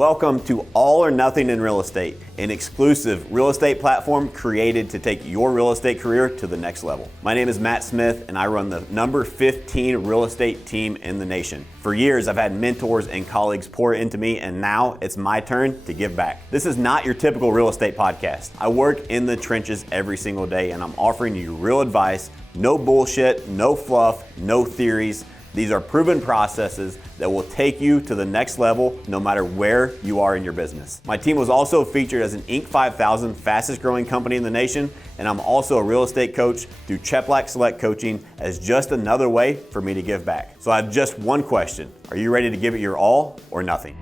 Welcome to All or Nothing in Real Estate, an exclusive real estate platform created to take your real estate career to the next level. My name is Matt Smith and I run the number 15 real estate team in the nation. For years, I've had mentors and colleagues pour into me, and now it's my turn to give back. This is not your typical real estate podcast. I work in the trenches every single day and I'm offering you real advice, no bullshit, no fluff, no theories. These are proven processes that will take you to the next level no matter where you are in your business. My team was also featured as an Inc. 5000 fastest growing company in the nation, and I'm also a real estate coach through Cheplack Select Coaching as just another way for me to give back. So I have just one question. Are you ready to give it your all or nothing?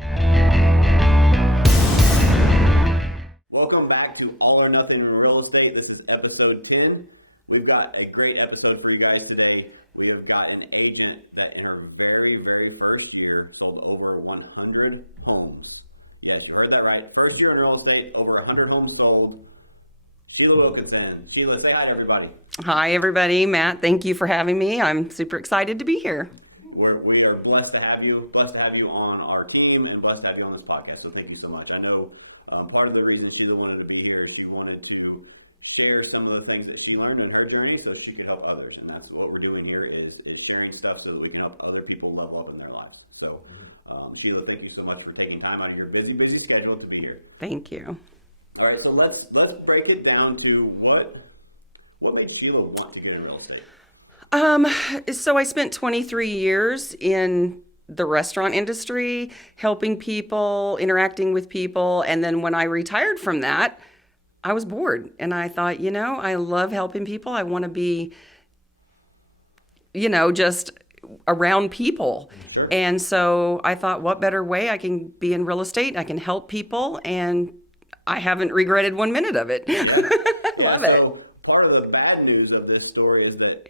Welcome back to All or Nothing in Real Estate. This is episode 10. We've got a great episode for you guys today. We have got an agent that in her very, very first year sold over 100 homes. Yes, you heard that right. First year in real estate, over 100 homes sold. Sheila Wilkinson. Sheila, say hi to everybody. Hi, everybody. Matt, thank you for having me. I'm super excited to be here. We are blessed to have you on our team and blessed to have you on this podcast. So thank you so much. I know part of the reason Sheila wanted to be here is she wanted to share some of the things that she learned in her journey so she could help others. And that's what we're doing here is sharing stuff so that we can help other people level up in their lives. So Sheila, thank you so much for taking time out of your busy schedule to be here. Thank you. All right, so let's break it down to what made Sheila want to get in real estate? So I spent 23 years in the restaurant industry, helping people, interacting with people. And then when I retired from that, I was bored and I thought, I love helping people. I want to be, just around people. Sure. And so I thought, what better way I can be in real estate? I can help people, and I haven't regretted 1 minute of it. Yeah. Yeah. So part of the bad news of this story is that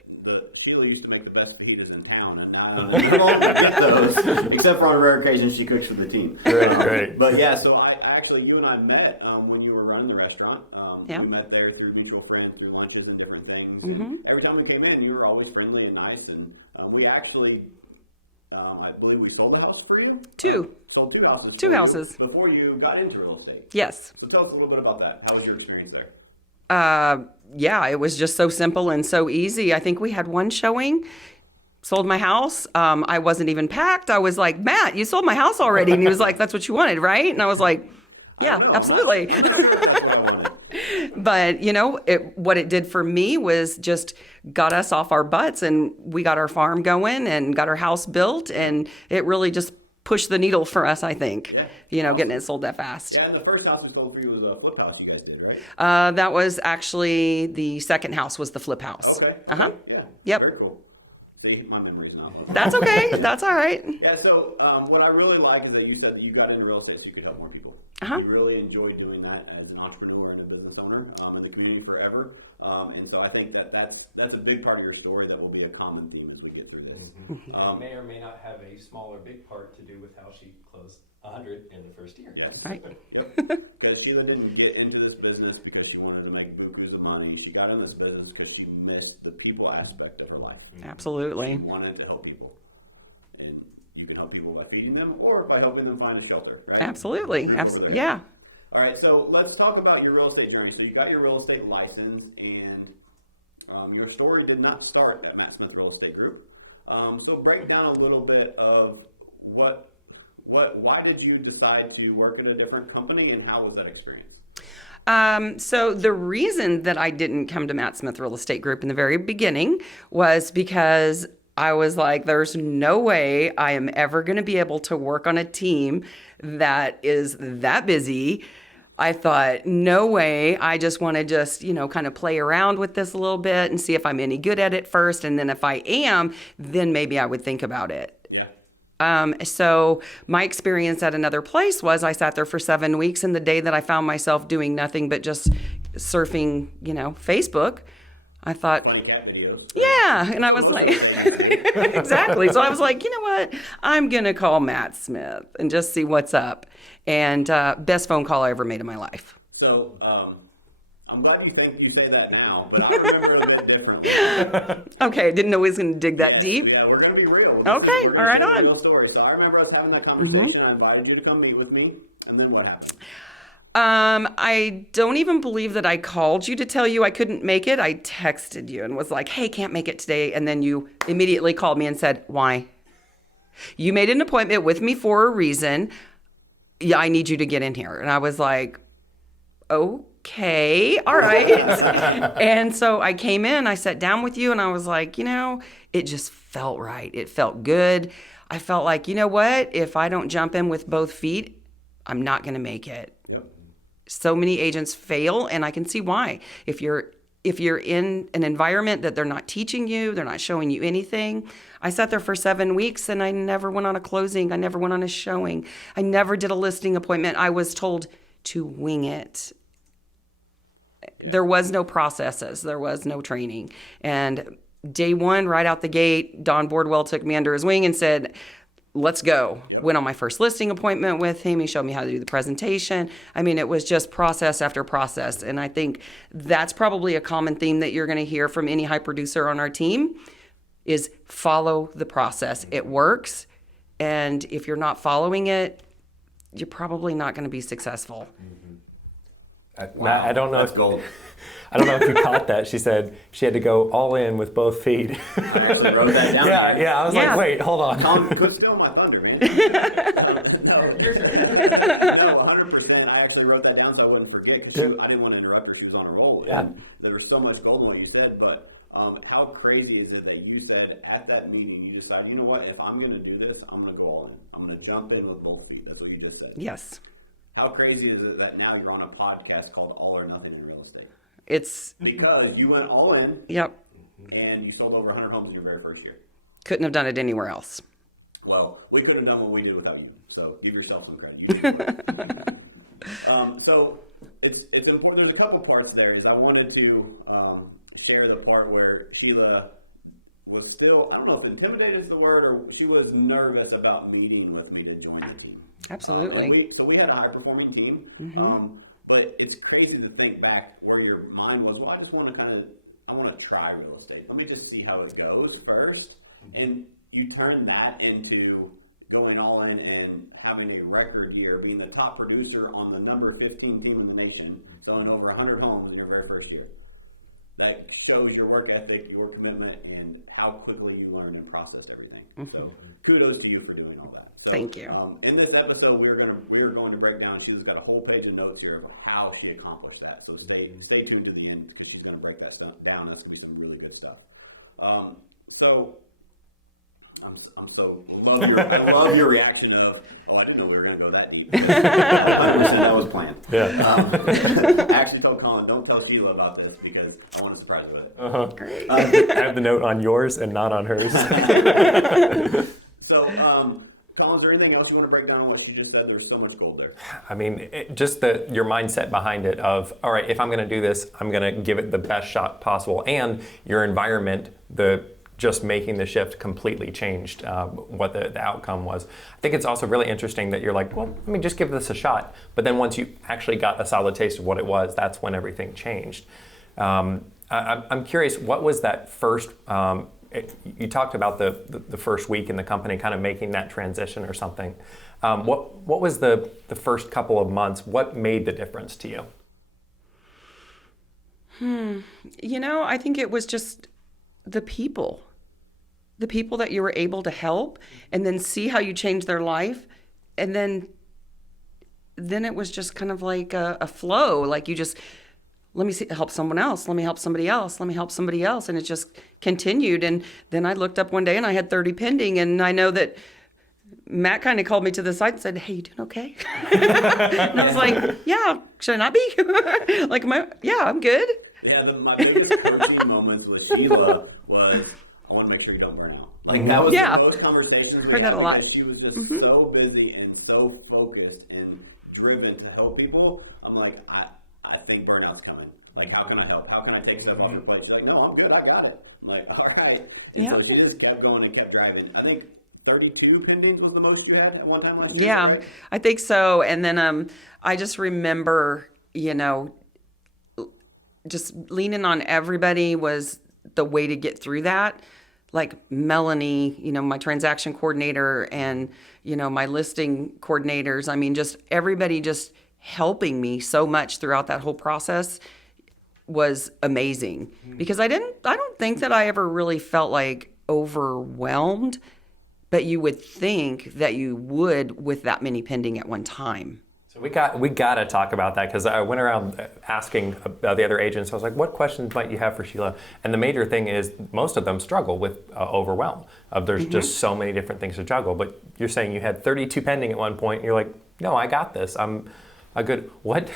Sheila used to make the best fajitas in town, and now no longer get those, except for on rare occasions she cooks for the team. Right. But yeah, so I actually, you and I met when you were running the restaurant. Yeah. We met there through mutual friend, through lunches and different things. Mm-hmm. And every time we came in, you were always friendly and nice. And we actually, I believe we sold a house for you. Sold two houses for you before you got into real estate. Yes. So tell us a little bit about that. How was your experience there? Yeah, it was just so simple and so easy. I think we had one showing, sold my house. I wasn't even packed. I was like, Matt, you sold my house already. And he was like, that's what you wanted, right? And I was like, I don't know. Absolutely. I'm not sure if that's what I wanted. But, what it did for me was just got us off our butts, and we got our farm going and got our house built. Yep. And it really just pushed the needle for us, I think. Yeah. Awesome. Awesome. Getting it sold that fast. Yeah, and the first house we sold for you was a flip house you guys did, right? That was actually the second house was the flip house. Okay. Uh-huh. Yeah. Yep. Very cool. See, my memory's not like That's okay. Yeah. That's all right. Yeah, so what I really like is that you said that you got into real estate so you could help more people. Uh-huh. You really enjoyed doing that as an entrepreneur and a business owner in the community forever. And so I think that's a big part of your story that will be a common theme as we get through this. It may or may not have a small or big part to do with how she closed 100 in the first year. Yes. Right. Yep. Because Sheila didn't get into this business because she wanted to make bukus of money. She got in this business because she missed the people aspect of her life. Absolutely. She wanted to help people. And you can help people by feeding them or by helping them find a shelter, right? Absolutely. Roof over their head. Yeah. All right, so let's talk about your real estate journey. So you got your real estate license, and your story did not start at Matt Smith Real Estate Group. So break down a little bit of why did you decide to work at a different company, and how was that experience? So the reason that I didn't come to Matt Smith Real Estate Group in the very beginning was because I was like, there's no way I am ever going to be able to work on a team that is that busy. I thought, no way. I just want to kind of play around with this a little bit and see if I'm any good at it first. And then if I am, then maybe I would think about it. Yeah. So my experience at another place was I sat there for 7 weeks, and the day that I found myself doing nothing but just surfing, Facebook, I thought, funny cat videos, right? Yeah. That's what most real estate agents do. Exactly. So I was like, you know what? I'm going to call Matt Smith and just see what's up. And best phone call I ever made in my life. So I'm glad you think you say that now, but I remember it a bit differently. Okay, didn't know he was going to dig that deep. Yeah, we're going to be real. We're going to share the real story. So I remember us having that conversation. Mm-hmm. I invited you to come meet with me. And then what happened? I don't even believe that I called you to tell you I couldn't make it. I texted you and was like, hey, can't make it today. And then you immediately called me and said, why? You made an appointment with me for a reason. Yeah, I need you to get in here. And I was like, okay, all right. And so I came in, I sat down with you, and I was like, it just felt right. It felt good. I felt like, you know what? If I don't jump in with both feet, I'm not going to make it. Yep. So many agents fail, and I can see why. If you're in an environment that they're not teaching you, they're not showing you anything. I sat there for 7 weeks and I never went on a closing. I never went on a showing. I never did a listing appointment. I was told to wing it. Yeah. There was no processes. There was no training. And day one, right out the gate, Don Bordwell took me under his wing and said, let's go. Yep. Went on my first listing appointment with him. He showed me how to do the presentation. I mean, it was just process after process. And I think that's probably a common theme that you're going to hear from any high producer on our team is follow the process. It works. And if you're not following it, you're probably not going to be successful. Mm-hmm. Wow. I don't know. That's gold. I don't know if you caught that. She said she had to go all in with both feet. I actually wrote that down here. Yeah, I was like, wait, hold on. Colin, quit stealing my thunder, man. No, 100%. I actually wrote that down so I wouldn't forget because I didn't want to interrupt her. She was on a roll, and there was so much gold in what you said. But how crazy is it that you said at that meeting, you decided, you know what, if I'm going to do this, I'm going to go all in. I'm going to jump in with both feet. That's what you just said. Yes. How crazy is it that now you're on a podcast called All or Nothing in Real Estate? It's because you went all in. Yep. And you sold over 100 homes in your very first year. Couldn't have done it anywhere else. Well, we couldn't have done what we did without you. So give yourself some credit. You did the work. So it's important. There's a couple parts there. I wanted to share the part where Sheila was still, I don't know if intimidated is the word, or she was nervous about meeting with me to join the team. Absolutely. And we had a high performing team. Mm-hmm. But it's crazy to think back where your mind was, well, I just want to I want to try real estate. Let me just see how it goes first. And you turn that into going all in and having a record year, being the top producer on the number 15 team in the nation, selling over 100 homes in your very first year. That shows your work ethic, your commitment, and how quickly you learned and processed everything. Mm-hmm. So kudos to you for doing all that. So thank you. In this episode, we're going to break down. She's got a whole page of notes here of how she accomplished that. So stay tuned to the end because she's going to break that down. That's going to be some really good stuff. So I love your reaction of, oh, I didn't know we were going to go that deep because 100% that was planned. Yeah. I actually told Colin, don't tell Sheila about this because I want to surprise her with it. I have the note on yours and not on hers. So, Colin, is there anything else you want to break down on what she just said? There's so much gold there. I mean, just your mindset behind it of, all right, if I'm going to do this, I'm going to give it the best shot possible. And your environment, just making the shift completely changed what the outcome was. I think it's also really interesting that you're like, well, let me just give this a shot. But then once you actually got a solid taste of what it was, that's when everything changed. I'm curious, what was that first, you talked about the first week in the company kind of making that transition or something. What was the first couple of months? What made the difference to you? I think it was just the people that you were able to help and then see how you changed their life. And then it was just kind of like a flow. Like you just, let me help someone else. Let me help somebody else. Let me help somebody else. And it just continued. And then I looked up one day and I had 30 pending. And I know that Matt kind of called me to the side and said, hey, you doing okay? And I was like, yeah, should I not be? I'm good. Yeah, my biggest coaching moments with Sheila was, I want to make sure you don't burn out. Like that was the most conversations we had because she was just so busy and so focused and driven to help people. I'm like, I think burnout's coming. Like, how can I help? How can I take stuff off your plate? She's like, no, I'm good. I got it. I'm like, all right. And so she just kept going and kept driving. I think 32 pendings was the most you had at one time last year. Is that right? I think so. And then I just remember, just leaning on everybody was the way to get through that. like Melanie, my transaction coordinator, and, my listing coordinators. I mean, just everybody just helping me so much throughout that whole process was amazing, because I don't think that I ever really felt like overwhelmed, but you would think that you would with that many pending at one time. So we got to talk about that, because I went around asking the other agents. I was like, what questions might you have for Sheila? And the major thing is most of them struggle with overwhelm. There's just so many different things to juggle. But you're saying you had 32 pending at one point. You're like, no, I got this. I'm a good, what?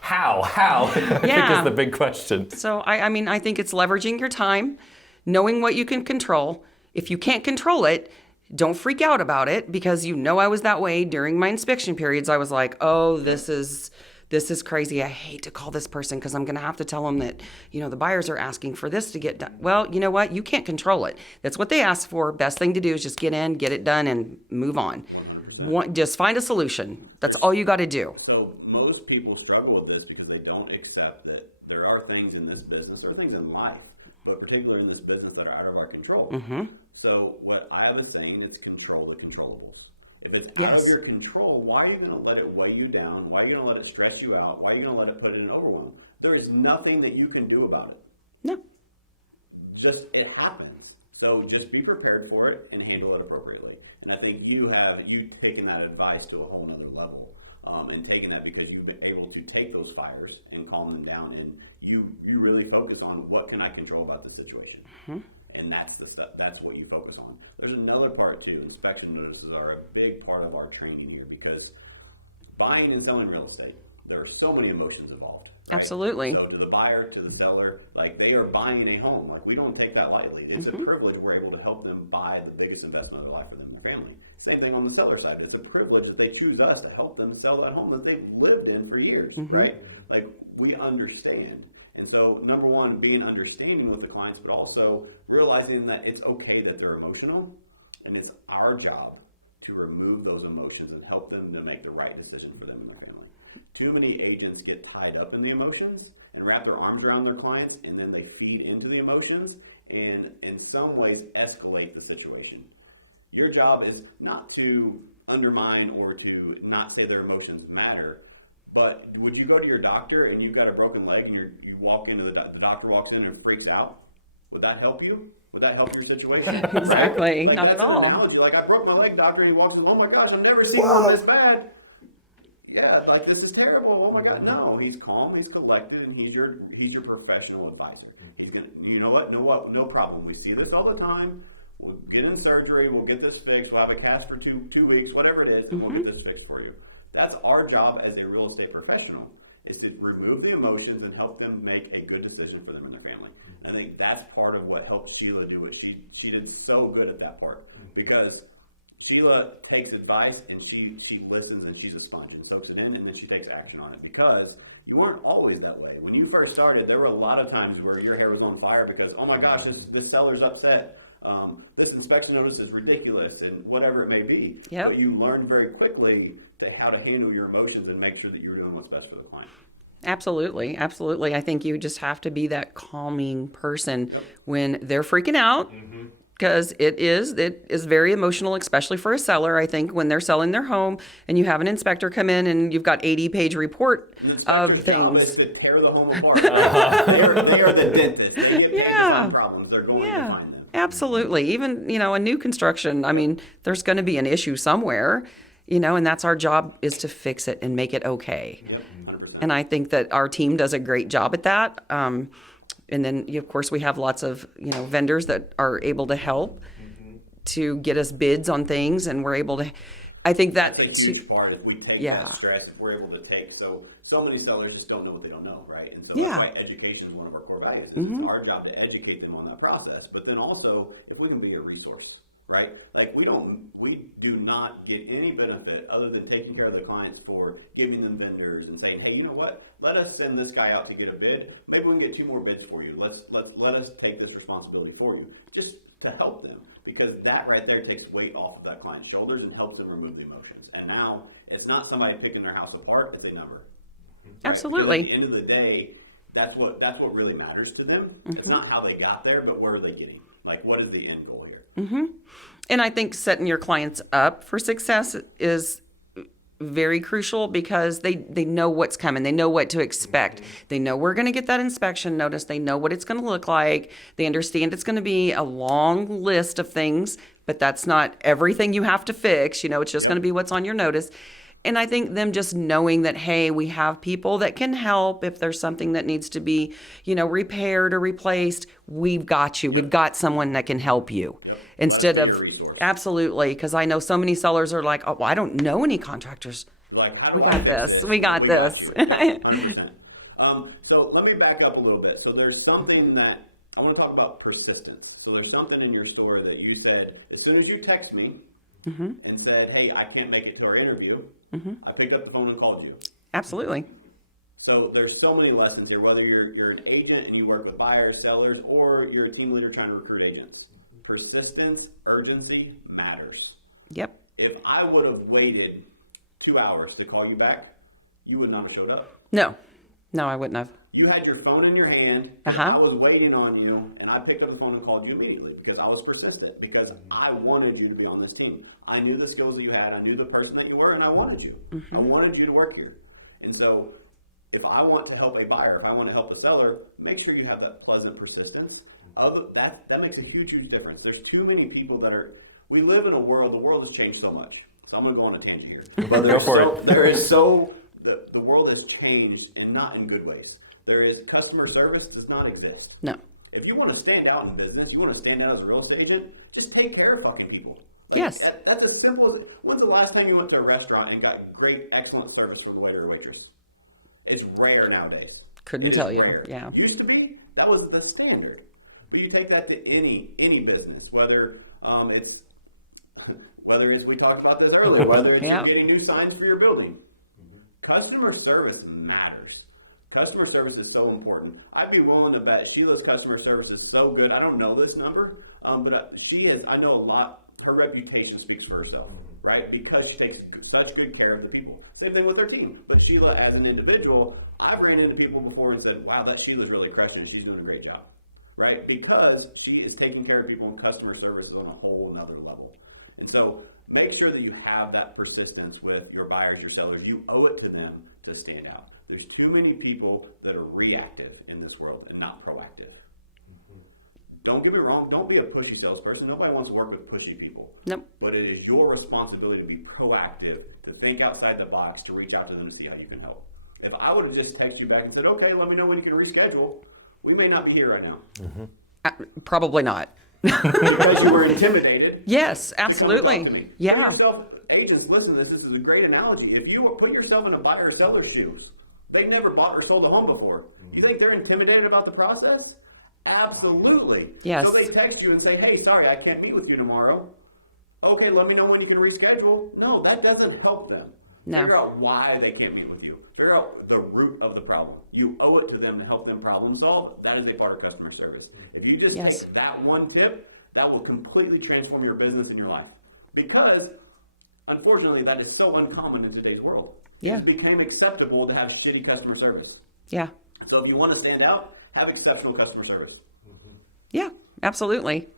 How? I think is the big question. So I think it's leveraging your time, knowing what you can control. If you can't control it, don't freak out about it, because I was that way during my inspection periods. I was like, oh, this is crazy. I hate to call this person because I'm going to have to tell them that, the buyers are asking for this to get done. Well, you know what? You can't control it. That's what they asked for. Best thing to do is just get in, get it done, and move on. 100%. Just find a solution. That's all you got to do. So most people struggle with this because they don't accept that there are things in this business, or things in life, but particularly in this business, that are out of our control. So what I have a saying, it's control the controllables. If it's out of your control, why are you going to let it weigh you down? Why are you going to let it stress you out? Why are you going to let it put it in overwhelm? There is nothing that you can do about it. No. Just, it happens. So just be prepared for it and handle it appropriately. And I think you taken that advice to a whole nother level, and taking that, because you've been able to take those fires and calm them down, and you really focus on what can I control about the situation. And that's the stuff. That's what you focus on. There's another part too. Inspection notices are a big part of our training here, because buying and selling real estate, there are so many emotions involved, right? Absolutely. So to the buyer, to the seller, like, they are buying a home. Like, we don't take that lightly. It's a privilege. We're able to help them buy the biggest investment of their life for them and their family. Same thing on the seller side. It's a privilege that they choose us to help them sell that home that they've lived in for years, right? Like, we understand. And so, number one, being understanding with the clients, but also realizing that it's okay that they're emotional, and it's our job to remove those emotions and help them to make the right decision for them and their family. Too many agents get tied up in the emotions and wrap their arms around their clients, and then they feed into the emotions and in some ways escalate the situation. Your job is not to undermine or to not say their emotions matter, but would you go to your doctor and you've got a broken leg and you walk into the doctor walks in and freaks out? Would that help you? Would that help your situation? Exactly. Right? Like, that's an analogy. Like, I broke my leg, doctor, and he walks and says, oh my gosh, I've never seen one this bad. Yeah, like, this is terrible. Oh my God. No, he's calm, he's collected, and he's your professional advisor. He's gonna, you know what? No problem. We see this all the time. We'll get in surgery. We'll get this fixed. We'll have a cast for two weeks, whatever it is, and we'll get this fixed for you. That's our job as a real estate professional, is to remove the emotions and help them make a good decision for them and their family. And I think that's part of what helped Sheila do what she did so good at that part, because Sheila takes advice and she listens, and she's a sponge and soaks it in, and then she takes action on it, because you weren't always that way. When you first started, there were a lot of times where your hair was on fire because, oh my gosh, this seller's upset. This inspection notice is ridiculous, and whatever it may be. Yep. But you learned very quickly to how to handle your emotions and make sure that you're doing what's best for the client. Absolutely. I think you just have to be that calming person when they're freaking out. Because it is very emotional, especially for a seller. I think when they're selling their home and you have an inspector come in and you've got 80-page report. And the inspector's job is to tear the home apart, right? They are the dentist. They get paid to find problems. They're going to find them. Absolutely. Even, a new construction, I mean, there's going to be an issue somewhere, and that's our job, is to fix it and make it okay. Yep, 100%. And I think that our team does a great job at that. And then, of course, we have lots of, vendors that are able to help to get us bids on things, and we're able to. I think that's a huge part. If we take that stress, if we're able to take, so many sellers just don't know what they don't know, right? And so that's why education is one of our core values. Is it's our job to educate them on that process, but then also if we can be a resource. Right? Like, we do not get any benefit other than taking care of the clients for giving them vendors and saying, hey, you know what? Let us send this guy out to get a bid. Maybe we can get 2 more bids for you. Let us take this responsibility for you, just to help them, because that right there takes weight off of that client's shoulders and helps them remove the emotions. And now it's not somebody picking their house apart. It's a number, right? Absolutely. Because at the end of the day, that's what really matters to them. It's not how they got there, but where are they getting? Like, what is the end goal here? And I think setting your clients up for success is very crucial because they know what's coming. They know what to expect. They know we're going to get that inspection notice. They know what it's going to look like. They understand it's going to be a long list of things, but that's not everything you have to fix. It's just going to be what's on your notice. And I think them just knowing that, hey, we have people that can help if there's something that needs to be, repaired or replaced. We've got you. We've got someone that can help you. Yep. Let us be your resource. Absolutely. Because I know so many sellers are like, oh, well, I don't know any contractors. Like, how do I fix this? We got you. Yep, 100%. So let me back up a little bit. So there's something that I want to talk about, persistence. So there's something in your story that you said, as soon as you text me and said, hey, I can't make it to our interview, I picked up the phone and called you. Absolutely. So there's so many lessons here, whether you're an agent and you work with buyers, sellers, or you're a team leader trying to recruit agents. Persistence, urgency matters. Yep. If I would have waited 2 hours to call you back, you would not have showed up. No, I wouldn't have. You had your phone in your hand because I was waiting on you, and I picked up the phone and called you immediately because I was persistent, because I wanted you to be on this team. I knew the skills that you had. I knew the person that you were, and I wanted you. I wanted you to work here. And so if I want to help a buyer, if I want to help a seller, make sure you have that pleasant persistence. That makes a huge, huge difference. There's too many people we live in the world has changed so much. So I'm going to go on a tangent here, but the world has changed, and not in good ways. Customer service does not exist. No. If you want to stand out in business, you want to stand out as a real estate agent, just take care of fucking people. Like, that's as simple as, when's the last time you went to a restaurant and got great, excellent service from the waiter or waitress? It's rare nowadays. It is rare. Yeah. Used to be, that was the standard. But you take that to any business, whether it's, we talked about this earlier, whether it's you're getting new signs for your building. Customer service matters. Customer service is so important. I'd be willing to bet Sheila's customer service is so good. I don't know this number, but I know a lot. Her reputation speaks for herself, right? Because she takes such good care of the people. Same thing with her team. But Sheila, as an individual, I've ran into people before and said, wow, that Sheila's really crushing it. She's doing a great job, right? Because she is taking care of people, and customer service is on a whole nother level. And so make sure that you have that persistence with your buyers, your sellers. You owe it to them to stand out. There's too many people that are reactive in this world and not proactive. Don't get me wrong. Don't be a pushy salesperson. Nobody wants to work with pushy people. Nope. But it is your responsibility to be proactive, to think outside the box, to reach out to them to see how you can help. If I would have just texted you back and said, okay, let me know when you can reschedule, we may not be here right now. Probably not. Because you were intimidated. Yes, absolutely. To come and talk to me. Yeah. Put yourself, agents, listen to this. This is a great analogy. If you put yourself in a buyer or seller's shoes, they've never bought or sold a home before. You think they're intimidated about the process? Absolutely. Yes. So they text you and say, hey, sorry, I can't meet with you tomorrow. Okay, let me know when you can reschedule. No, that doesn't help them. No. Figure out why they can't meet with you. Figure out the root of the problem. You owe it to them to help them problem solve. That is a part of customer service. If you just take that one tip, that will completely transform your business and your life. Because, unfortunately, that is so uncommon in today's world. It has become acceptable to have shitty customer service. Yeah. So if you want to stand out, have exceptional customer service. Yeah, absolutely.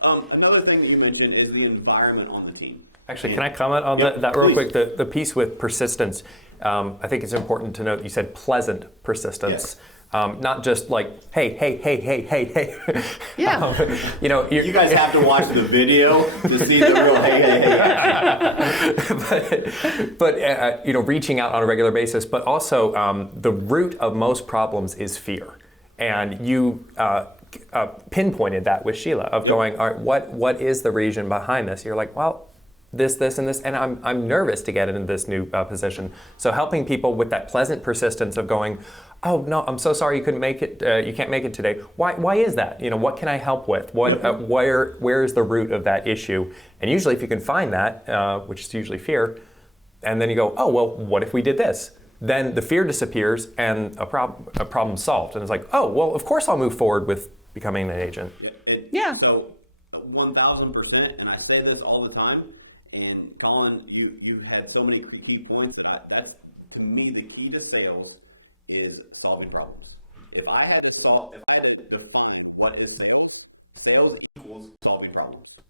Another thing that you mentioned is the environment on the team. Actually, can I comment on that real quick? The piece with persistence, I think it's important to note, you said pleasant persistence. Yes. Not just like, hey. Yeah. You guys have to watch the video to see the real hey action. but reaching out on a regular basis, but also the root of most problems is fear. And you pinpointed that with Sheila of going, all right, what is the reason behind this? You're like, well, this, and this, and I'm nervous to get into this new position. So helping people with that pleasant persistence of going, oh no, I'm so sorry you couldn't make it. You can't make it today. Why is that? What can I help with? Where is the root of that issue? And usually, if you can find that, which is usually fear, and then you go, oh well, what if we did this? Then the fear disappears and a problem solved. And it's like, oh well, of course I'll move forward with becoming an agent. So 1,000%, and I say this all the time. And Colin, you had so many key points that's to me the key to sales is solving problems. If I had to define what is sales, Sales equals solving problems.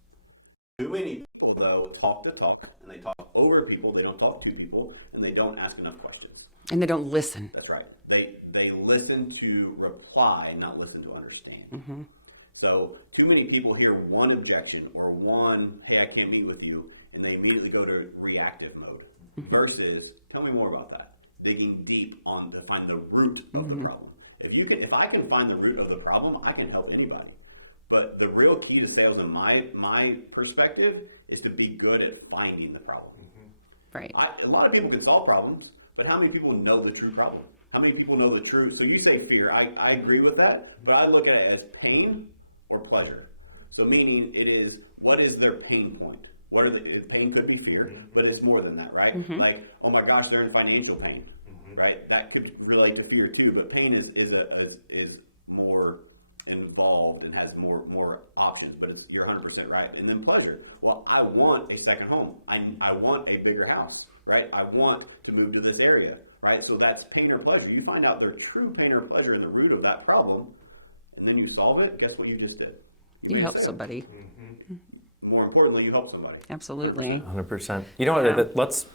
Too many people, though, talk the talk, and they talk over people, they don't talk to people, and they don't ask enough questions. And they don't listen. That's right. They listen to reply, not listen to understand. So too many people hear one objection or one, hey, I can't meet with you, and they immediately go to reactive mode versus, tell me more about that. Digging deep on to find the root of the problem. If I can find the root of the problem, I can help anybody. But the real key to sales in my perspective is to be good at finding the problem. Right. A lot of people can solve problems, but how many people know the true problem? How many people know the true? So you say fear. I agree with that, but I look at it as pain or pleasure. So meaning it is, what is their pain point? Pain could be fear, but it's more than that, right? Like, oh my gosh, they're in financial pain, right? That could relate to fear too, but pain is more involved and has more options, but you're 100% right. And then pleasure. Well, I want a second home. I want a bigger house, right? I want to move to this area, right? So that's pain or pleasure. You find out their true pain or pleasure in the root of that problem, and then you solve it. Guess what you just did? You made a sale. Somebody. More importantly, you help somebody. Absolutely. 100%. 100%. You know what? Let's,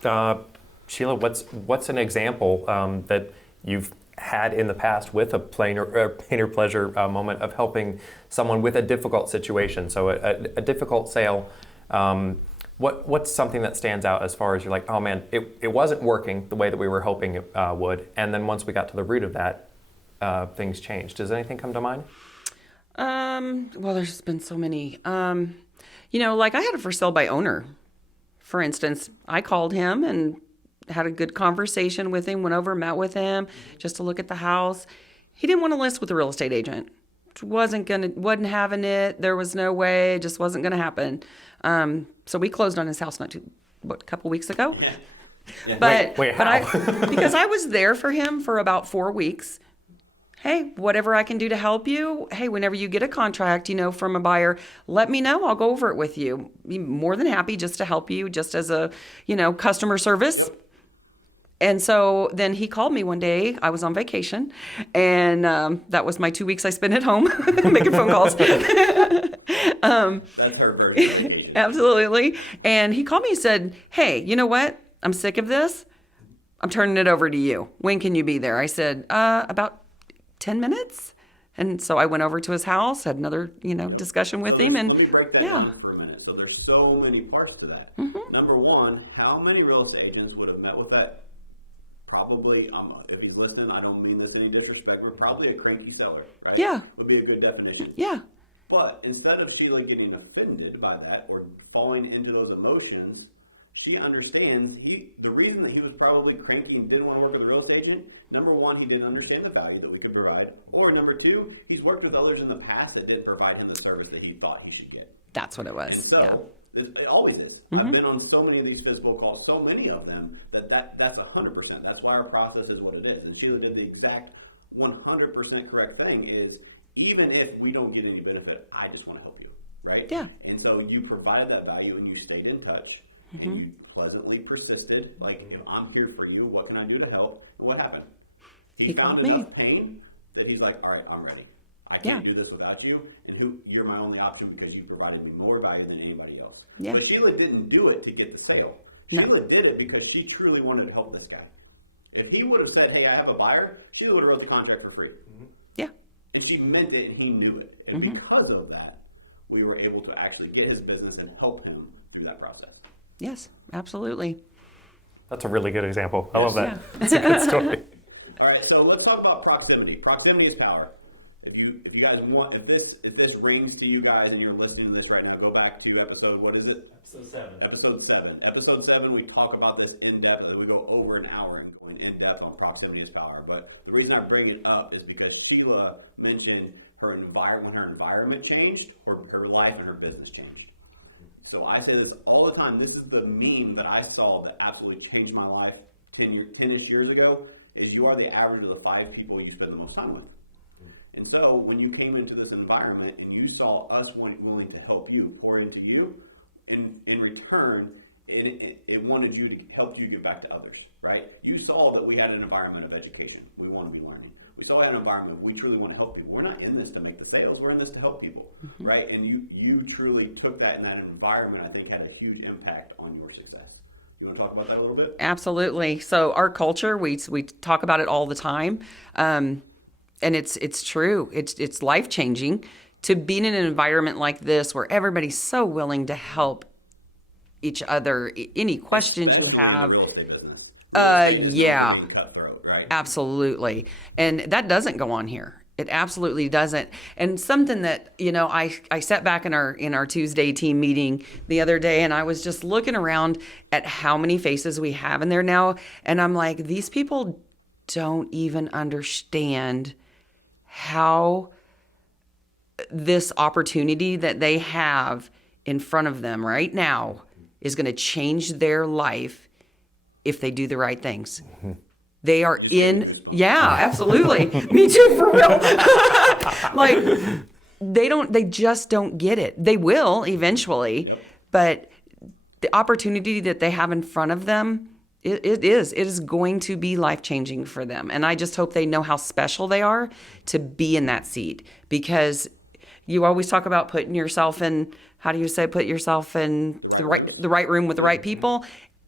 Sheila. What's an example that you've had in the past with a pain or pleasure moment of helping someone with a difficult situation? So a difficult sale. What's something that stands out as far as you're like, oh man, it wasn't working the way that we were hoping it would, and then once we got to the root of that, things changed. Does anything come to mind? Well, there's been so many. Like I had a for sale by owner. For instance, I called him and had a good conversation with him, went over, met with him just to look at the house. He didn't want to list with a real estate agent. Wasn't having it. There was no way. It just wasn't going to happen. So we closed on his house a couple weeks ago. Yeah. But how? Because I was there for him for about 4 weeks. Hey, whatever I can do to help you. Hey, whenever you get a contract, from a buyer, let me know. I'll go over it with you. Be more than happy just to help you, just as a, customer service. Yep. And so then he called me one day. I was on vacation, and that was my 2 weeks I spent at home making phone calls. That's her version of vacation. Absolutely. And he called me and said, hey, you know what? I'm sick of this. I'm turning it over to you. When can you be there? I said, about 10 minutes. And so I went over to his house, had another, discussion with him. Let me break that down for a minute. So there's so many parts to that. Number one, how many real estate agents would have met with that? Probably, if he's listening, I don't mean this any disrespect, but probably a cranky seller, right? Yeah. Would be a good definition. Yeah. But instead of Sheila getting offended by that or falling into those emotions, she understands the reason that he was probably cranky and didn't want to work with a real estate agent. Number one, he didn't understand the value that we could provide. Or number two, he's worked with others in the past that didn't provide him the service that he thought he should get. That's what it was. And so it always is. I've been on so many of these FSBO calls, so many of them, that's 100%. That's why our process is what it is. And Sheila did the exact 100% correct thing is, even if we don't get any benefit, I just want to help you, right? Yeah. And so you provided that value and you stayed in touch and you pleasantly persisted. Like, if I'm here for you, what can I do to help? And what happened? He found enough pain that he's like, all right, I'm ready. I can't do this without you, and you're my only option because you've provided me more value than anybody else. Yeah. But Sheila didn't do it to get the sale. Sheila did it because she truly wanted to help this guy. If he would have said, hey, I have a buyer, Sheila would have wrote the contract for free. Yeah. And she meant it, and he knew it. And because of that, we were able to actually get his business and help him through that process. Yes, absolutely. That's a really good example. I Yes. love that. Yeah. That's a good story. All right, so let's talk about proximity. Proximity is power. If you guys want, if this rings to you guys and you're listening to this right now, go back to episode, what is it? Episode 7. Episode 7, we talk about this in depth. We go over an hour and going in depth on proximity is power. But the reason I bring it up is because Sheila mentioned when her environment changed, her life and her business changed. So I say this all the time. This is the meme that I saw that absolutely changed my life 10-ish years ago, is you are the average of the 5 people you spend the most time with. And so when you came into this environment and you saw us willing to help you, pour into you, in return, it wanted you to help you give back to others, right? You saw that we had an environment of education. We want to be learning. We saw we had an environment of we truly want to help people. We're not in this to make the sales. We're in this to help people, right? And you truly took that, and that environment, I think, had a huge impact on your success. You want to talk about that a little bit? Absolutely. So our culture, we talk about it all the time, and it's true. It's life changing to be in an environment like this where everybody's so willing to help each other. Any questions, especially in the real estate business. Real estate is known for being cutthroat, right? Absolutely, and that doesn't go on here. It absolutely doesn't. And something that, I sat back in our Tuesday team meeting the other day, and I was just looking around at how many faces we have in there now, and I'm like, these people don't even understand how this opportunity that they have in front of them right now is going to change their life if they do the right things. Mm-hmm. They are just gave me goosebumps. Yeah, absolutely. Me too, for real. Like, they just don't get it. They will eventually. Yep. But the opportunity that they have in front of them, it is going to be life-changing for them. And I just hope they know how special they are to be in that seat, because you always talk about putting yourself in, how do you say, put yourself in the right room with the right people,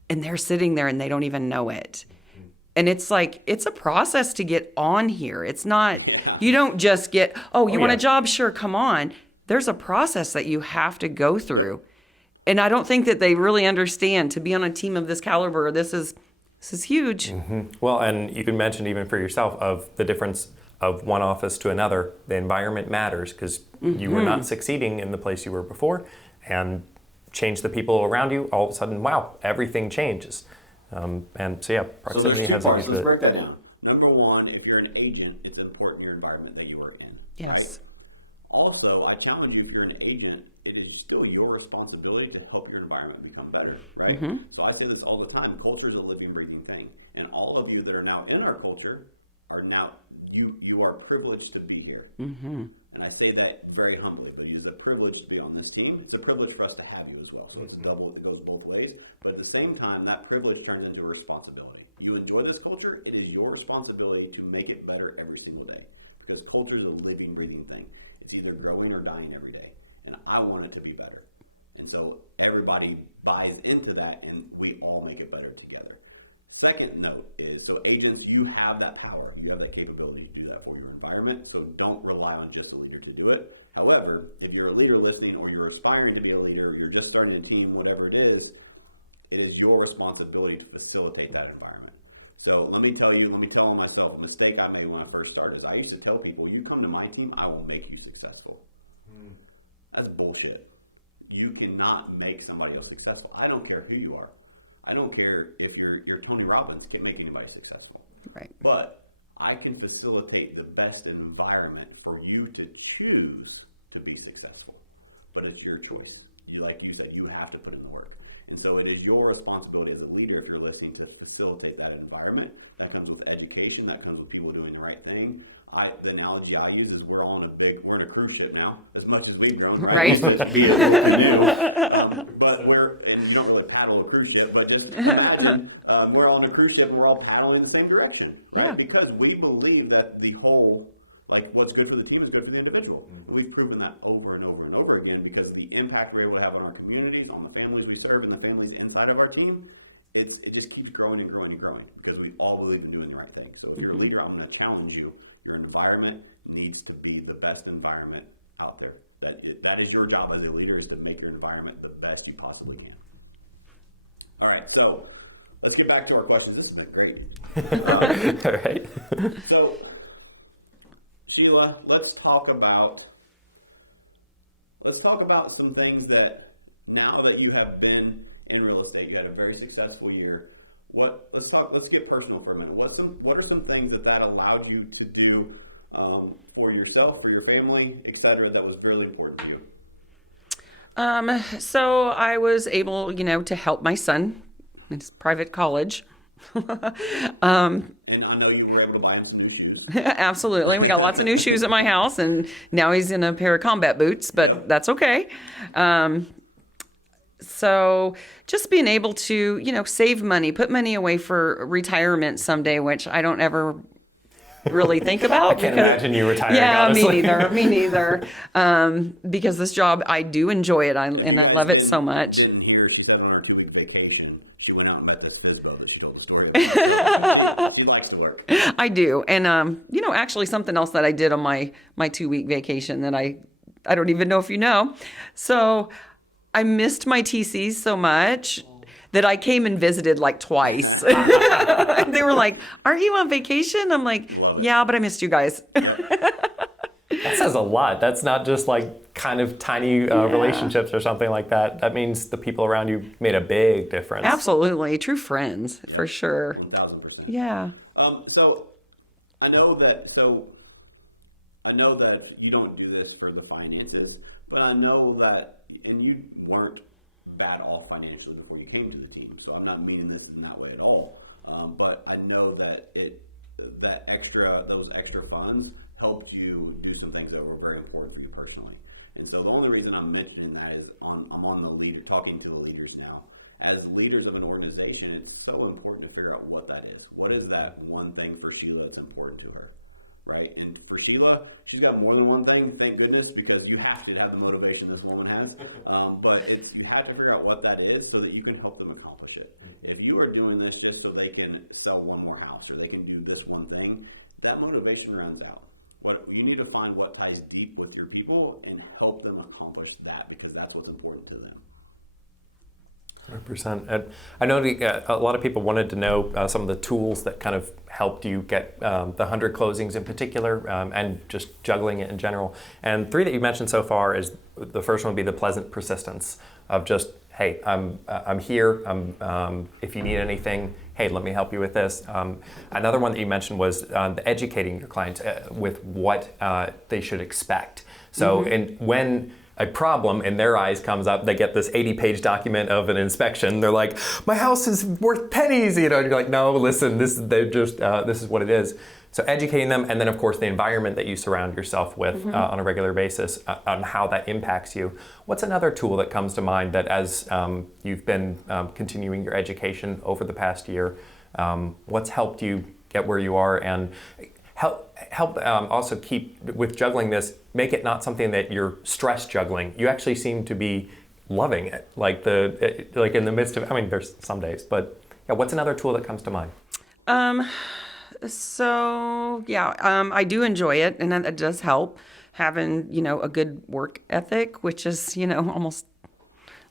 and they're sitting there and they don't even know it. And it's like, it's a process to get on here. It's not, you don't just get, you want a job? Sure, come on. There's a process that you have to go through. Yep. And I don't think that they really understand, to be on a team of this caliber, this is huge. Mm-hmm. Well, and you can mention even for yourself of the difference of one office to another. The environment matters, because you were not succeeding in the place you were before, and change the people around you. All of a sudden, wow, everything changes. So there's two parts. Let's break that down. Number one, if you're an agent, it's important your environment that you are in, right? Also, I challenge you, if you're an agent, it is still your responsibility to help your environment become better, right? Mm-hmm. So I say this all the time. Culture is a living, breathing thing. And all of you that are now in our culture are now, you are privileged to be here. Mm-hmm. And I say that very humbly, but it is a privilege to be on this team. It's a privilege for us to have you as well. So it's it goes both ways. But at the same time, that privilege turns into a responsibility. You enjoy this culture, it is your responsibility to make it better every single day, because culture is a living, breathing thing. It's either growing or dying every day. And I want it to be better. And so everybody buys into that, and we all make it better together. Second note is, so agents, you have that power. You have that capability to do that for your environment. So don't rely on just a leader to do it. However, if you're a leader listening, or you're aspiring to be a leader, you're just starting a team, whatever it is your responsibility to facilitate that environment. So let me tell on myself, a mistake I made when I first started is I used to tell people, you come to my team, I will make you successful. That's bullshit. You cannot make somebody else successful. I don't care who you are. I don't care if you're Tony Robbins, can't make anybody successful. Right. But I can facilitate the best environment for you to choose to be successful. But it's your choice. Like you said, you have to put in the work. And so it is your responsibility as a leader, if you're listening, to facilitate that environment. That comes with education. That comes with people doing the right thing. The analogy I use is we're in a cruise ship now, as much as we've grown, right? It used to be a little canoe. But and you don't really paddle a cruise ship, but just imagine we're all on a cruise ship and we're all paddling in the same direction, right? Yeah. Because we believe that the whole, like, what's good for the team is good for the individual. And we've proven that over and over and over again, because of the impact we're able to have on our communities, on the families we serve, and the families inside of our team. It just keeps growing and growing and growing, because we all believe in doing the right thing. So if you're a leader, I'm going to challenge you. Your environment needs to be the best environment out there. That is your job as a leader, is to make your environment the best you possibly can. All right, so let's get back to our questions. This has been great. All right. So, Sheila, let's talk about some things that, now that you have been in real estate, you had a very successful year. Let's get personal for a minute. What are some things that allowed you to do for yourself, for your family, et cetera, that was really important to you? So I was able, to help my son in his private college. And I know you were able to buy him some new shoes. Absolutely. We got lots of new shoes at my house, and now he's in a pair of combat boots, but That's okay. So just being able to, save money, put money away for retirement someday, which I don't ever really think about. I can't imagine you retiring, Yeah, honestly. me neither. Because this job, I do enjoy it. I love it so much. Didn't hear, she said on her 2-week vacation, she went out and met this FISBO that she told the story about. So she likes to work. I do. And, actually something else that I did on my 2-week vacation that I don't even know if you know. So I missed my TCs so much that I came and visited like twice. They were like, "Aren't you on vacation?" I'm like, Love it. "Yeah, but I missed you guys." Yep. That says a lot. That's not just like kind of tiny relationships or something like that. That means the people around you made a big difference. Absolutely. True friends, Yep. for sure. 1,000%. Yeah. So I know that you don't do this for the finances, but I know that, and you weren't bad off financially before you came to the team. So I'm not meaning this in that way at all. But I know that those extra funds helped you do some things that were very important for you personally. And so the only reason I'm mentioning that is I'm on talking to the leaders now. As leaders of an organization, it's so important to figure out what that is. What is that one thing for Sheila that's important to her? Right. And for Sheila, she's got more than one thing, thank goodness, because you have to have the motivation this woman has. But you have to figure out what that is so that you can help them accomplish it. If you are doing this just so they can sell one more house or they can do this one thing, that motivation runs out. What you need to find what ties deep with your people and help them accomplish that, because that's what's important to them. 100%. I know a lot of people wanted to know some of the tools that kind of helped you get the 100 closings in particular, and just juggling it in general. And 3 that you mentioned so far is, the first one would be the pleasant persistence of just, hey, I'm here. If you need anything, hey, let me help you with this. Another one that you mentioned was the educating your clients with what they should expect. So, when a problem in their eyes comes up, they get this 80-page document of an inspection. They're like, my house is worth pennies. And you're like, no, listen, this is what it is. So educating them, and then of course the environment that you surround yourself with on a regular basis, on how that impacts you. What's another tool that comes to mind that, as you've been continuing your education over the past year, what's helped you get where you are, and help also keep with juggling this, make it not something that you're stress juggling. You actually seem to be loving it, like in the midst of, there's some days, but yeah, what's another tool that comes to mind? I do enjoy it, and it does help having, a good work ethic, which is, almost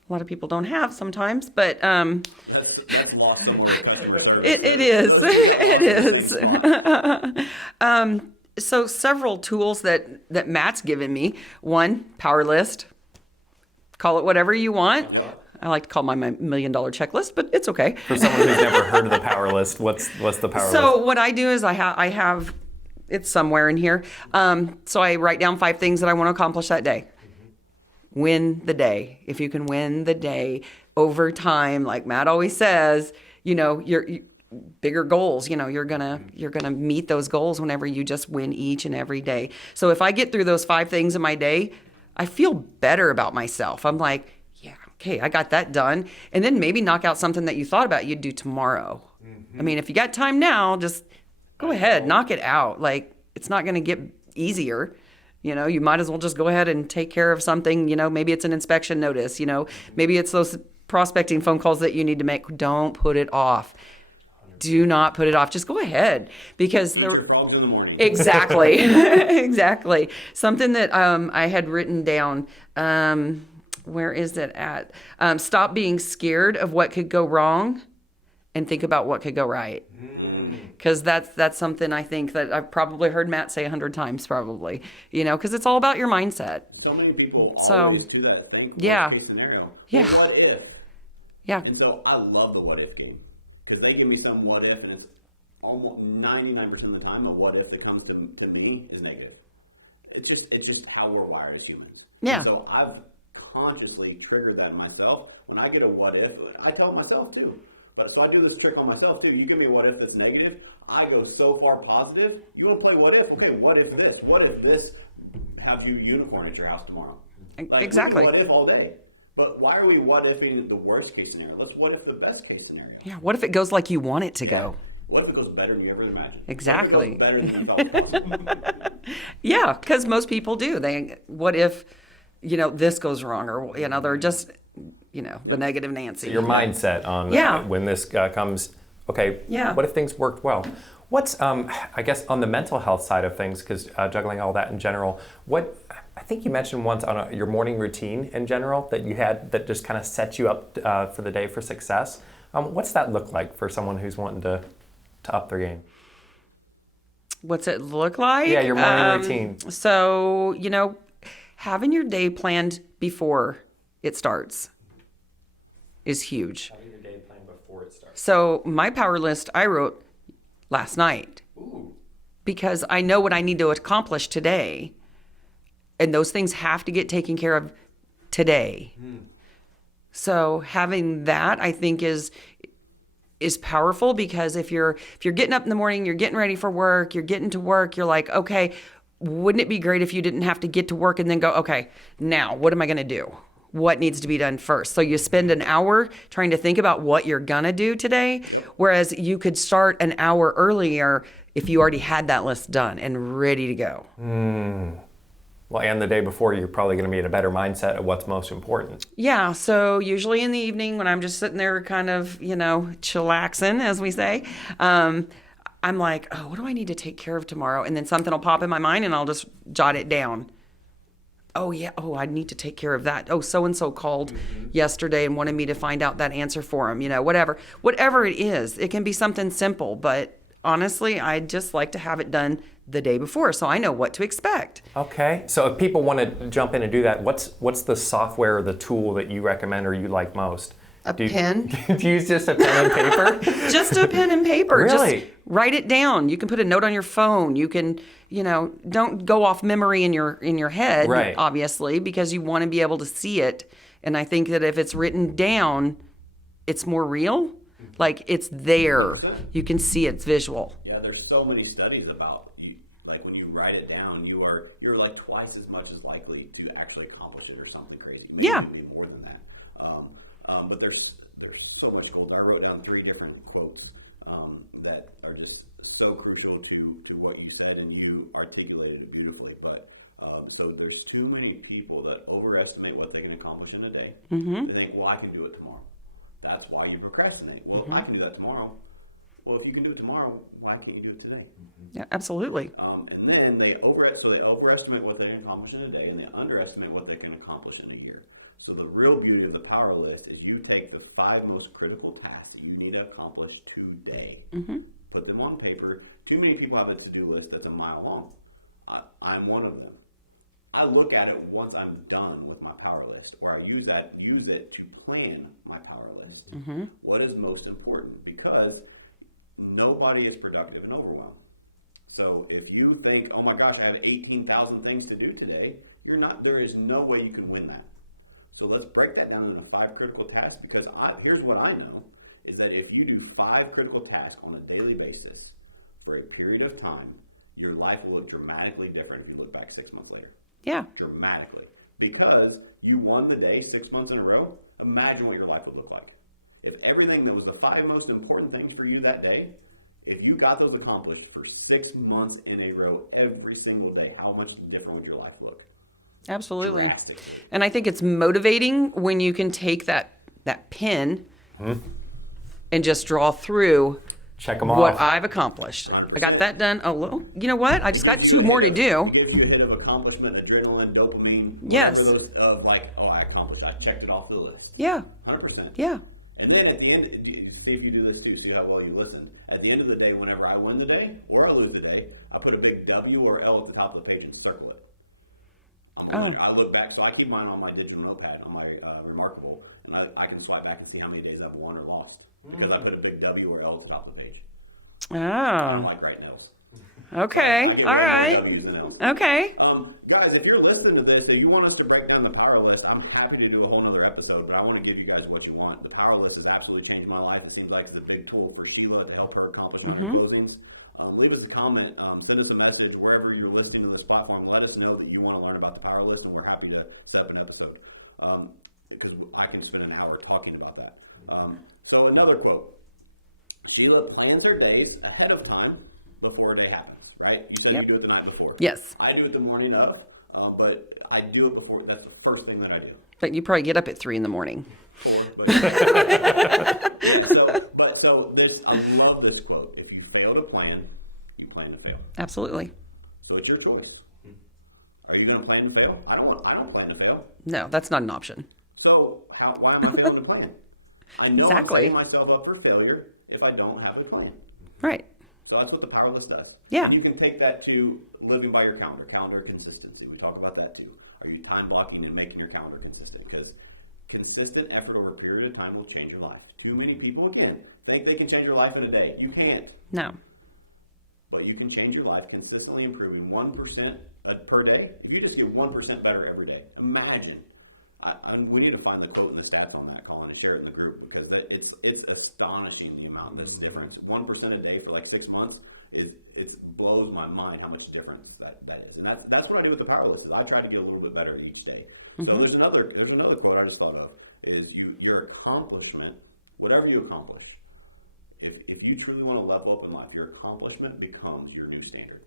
a lot of people don't have sometimes, but That's lost somewhere with customer service. It is. Those two got lost in the same spot. So several tools that Matt's given me. One, power list. Call it whatever you want. Yep. I like to call mine my $1 million checklist, but it's okay. For someone who's never heard of the power list, what's the power list? So what I do is I have it's somewhere in here. So I write down 5 things that I want to accomplish that day. Win the day. If you can win the day over time, like Matt always says, your bigger goals, you're gonna meet those goals whenever you just win each and every day. So if I get through those 5 things in my day, I feel better about myself. I'm like, yeah, okay, I got that done. And then maybe knock out something that you thought about you'd do tomorrow. If you got time now, just go ahead, knock it out. Like, it's not gonna get easier. You might as well just go ahead and take care of something. Maybe it's an inspection notice. Maybe it's those prospecting phone calls that you need to make. Don't put it off. Do not put it off. Just go ahead, because Eat your frogs in the morning. Exactly. Exactly. Something that I had written down. Where is it at? Stop being scared of what could go wrong and think about what could go right. Because that's something I think that I've probably heard Matt say 100 times probably, because it's all about your mindset. So many people always to that think worst case scenario. Well, Yeah. what if? Yeah. And so I love the what if game, because they give me some what if, and it's almost 99% of the time a what if that comes to me is negative. It's just how we're wired as humans. Yeah. And so I've consciously triggered that in myself. When I get a what if, I tell myself too. But so I do this trick on myself too. You give me a what if that's negative, I go so far positive. You want to play what if? Okay, what if this? What if this have you unicorn at your house tomorrow? Like, Exactly. we can what if all day. But why are we what-ifing the worst case scenario? Let's what if the best case scenario. Yeah. What if it goes like you want it to go? What if it goes better than you ever imagined? Exactly. What if it goes better than you thought was possible? Yeah, because most people do. What if, this goes wrong, or they're just, negative Nancy. Your mindset on when this comes. Okay. Yeah. What if things worked well? What's I guess on the mental health side of things, because juggling all that in general, I think you mentioned once on your morning routine in general that you had that just kind of set you up for the day for success. What's that look like for someone who's wanting to up their game? What's it look like? Yeah, your morning routine. So, having your day planned before it starts is huge. Having your day planned before it starts. So my power list I wrote last night. Ooh. Because I know what I need to accomplish today. And those things have to get taken care of today. So having that, I think, is powerful, because if you're getting up in the morning, you're getting ready for work, you're getting to work, you're like, okay, wouldn't it be great if you didn't have to get to work and then go, okay, now what am I going to do? What needs to be done first? So you spend an hour trying to think about what you're going to do today. Yep. Whereas you could start an hour earlier if you already had that list done and ready to go. Well, and the day before, you're probably going to be in a better mindset of what's most important. Yeah, so usually in the evening when I'm just sitting there kind of, chillaxing, as we say, I'm like, oh, what do I need to take care of tomorrow? And then something will pop in my mind and I'll just jot it down. Oh, yeah, I need to take care of that. Oh, so-and-so called yesterday and wanted me to find out that answer for him, whatever. Whatever it is, it can be something simple, but honestly, I just like to have it done the day before, so I know what to expect. Okay, so if people want to jump in and do that, what's the software or the tool that you recommend or you like most? Pen. Do you use just a pen and paper? Just a pen and paper. Really? Just write it down. You can put a note on your phone. You can, don't go off memory in your head, right, obviously, because you want to be able to see it. And I think that if it's written down, it's more real. Like, it's there. 100%. You can see it's visual. Yeah, there's so many studies about you. Like, when you write it down, you're like twice as much as likely to actually accomplish it or something crazy. It may even be more than that. But there's so much gold. I wrote down 3 different quotes that are just so crucial to what you said, and you articulated it beautifully. But so there's too many people that overestimate what they can accomplish in a day. They think, well, I can do it tomorrow. That's why you procrastinate. Well, I can do that tomorrow. Well, if you can do it tomorrow, why can't you do it today? Yeah, absolutely. And then they overestimate what they can accomplish in a day, and they underestimate what they can accomplish in a year. So the real beauty of the power list is you take the 5 most critical tasks that you need to accomplish today, put them on paper. Too many people have a to-do list that's a mile long. I'm one of them. I look at it once I'm done with my power list, or I use it to plan my power list. What is most important? Because nobody is productive in overwhelm. So if you think, oh my gosh, I have 18,000 things to do today, there is no way you can win that. So let's break that down into 5 critical tasks, because here's what I know is that if you do 5 critical tasks on a daily basis for a period of time, your life will look dramatically different if you look back 6 months later. Yeah. Dramatically. Because you won the day 6 months in a row, imagine what your life would look like. If everything that was the 5 most important things for you that day, if you got those accomplished for 6 months in a row every single day, how much different would your life look? Absolutely. Drastically. And I think it's motivating when you can take that pen and just draw through check them off. What I've accomplished. 100%. I got that done. Oh, well, you know what? I just got 2 more to do. It gives you a hit of accomplishment, adrenaline, dopamine, whatever those of like, oh, I accomplished. I checked it off the list. Yeah. 100%. Yeah. And then at the end, see if you do this too, see how well you listened. At the end of the day, whenever I win the day or I lose the day, I put a big W or L at the top of the page and circle it. I'm a winner. I look back, so I keep mine on my digital notepad, on my Remarkable, and I can swipe back and see how many days I've won or lost because I put a big W or L at the top of the page. Oh. I don't like writing L's. Okay. So I get way more W's than L's. Okay. Guys, if you're listening to this, if you want us to break down the power list, I'm happy to do a whole nother episode, but I want to give you guys what you want. The power list has absolutely changed my life. It seems like it's a big tool for Sheila to help her accomplish 100 closings. Leave us a comment. Send us a message wherever you're listening to this platform. Let us know that you want to learn about the power list, and we're happy to set up an episode. because I can spend an hour talking about that. So another quote, Sheila plans her days ahead of time before a day happens, right? You said you do it the night before. Yes. I do it the morning of, but I do it before. That's the first thing that I do. But you probably get up at 3 a.m. 4, but yeah. So there's. I love this quote. If you fail to plan, you plan to fail. Absolutely. So it's your choice. Are you going to plan to fail? I don't plan to fail. No, that's not an option. So why am I failing to plan? I know I'm Exactly. setting myself up for failure if I don't have a plan. Right. So that's what the power list does. Yeah. And you can take that to living by your calendar consistency. We talk about that too. Are you time blocking and making your calendar consistent? Because consistent effort over a period of time will change your life. Too many people, again, think they can change your life in a day. You can't. No. But you can change your life consistently improving 1% per day. If you just get 1% better every day, imagine. We need to find the quote and the stats on that, Colin, and share it in the group, because it's astonishing the amount that's difference. 1% a day for like 6 months blows my mind how much difference that is. And that's what I do with the power list, is I try to get a little bit better each day. Mm-hmm. So there's another quote I just thought of, is your accomplishment, whatever you accomplish, if you truly want to level up in life, your accomplishment becomes your new standard.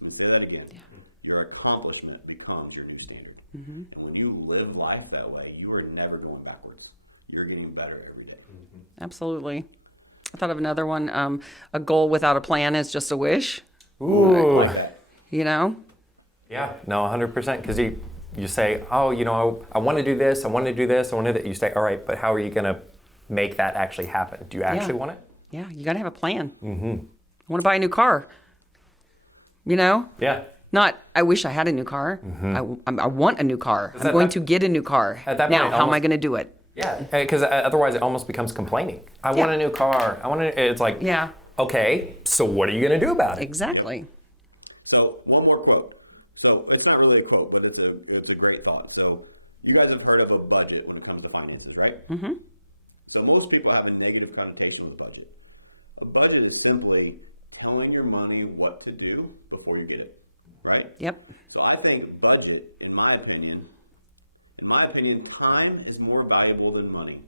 Let me say that again. Yeah. Your accomplishment becomes your new standard. Mm-hmm. And when you live life that way, you are never going backwards. You're getting better every day. Mm-hmm. Absolutely. I thought of another one. A goal without a plan is just a wish. Ooh, I like that. You know? Yeah, no, 100%. Because you say, oh, I want to do this, I want to do this, I want to do that. You say, all right, but how are you going to make that actually happen? Do you actually want it? Yeah, you got to have a plan. Mm-hmm. I want to buy a new car. Yeah. Not, I wish I had a new car. Mm-hmm. I want a new car. I'm going to get a new car. Now, how am I going to do it? Yeah, because otherwise it almost becomes complaining. I want a new car. It's like, okay, so what are you going to do about it? Exactly. Yep. So one more quote. So it's not really a quote, but it's a great thought. So you guys have heard of a budget when it comes to finances, right? Mm-hmm. So most people have a negative connotation with budget. A budget is simply telling your money what to do before you get it. Right? Yep. So I think budget, in my opinion, time is more valuable than money.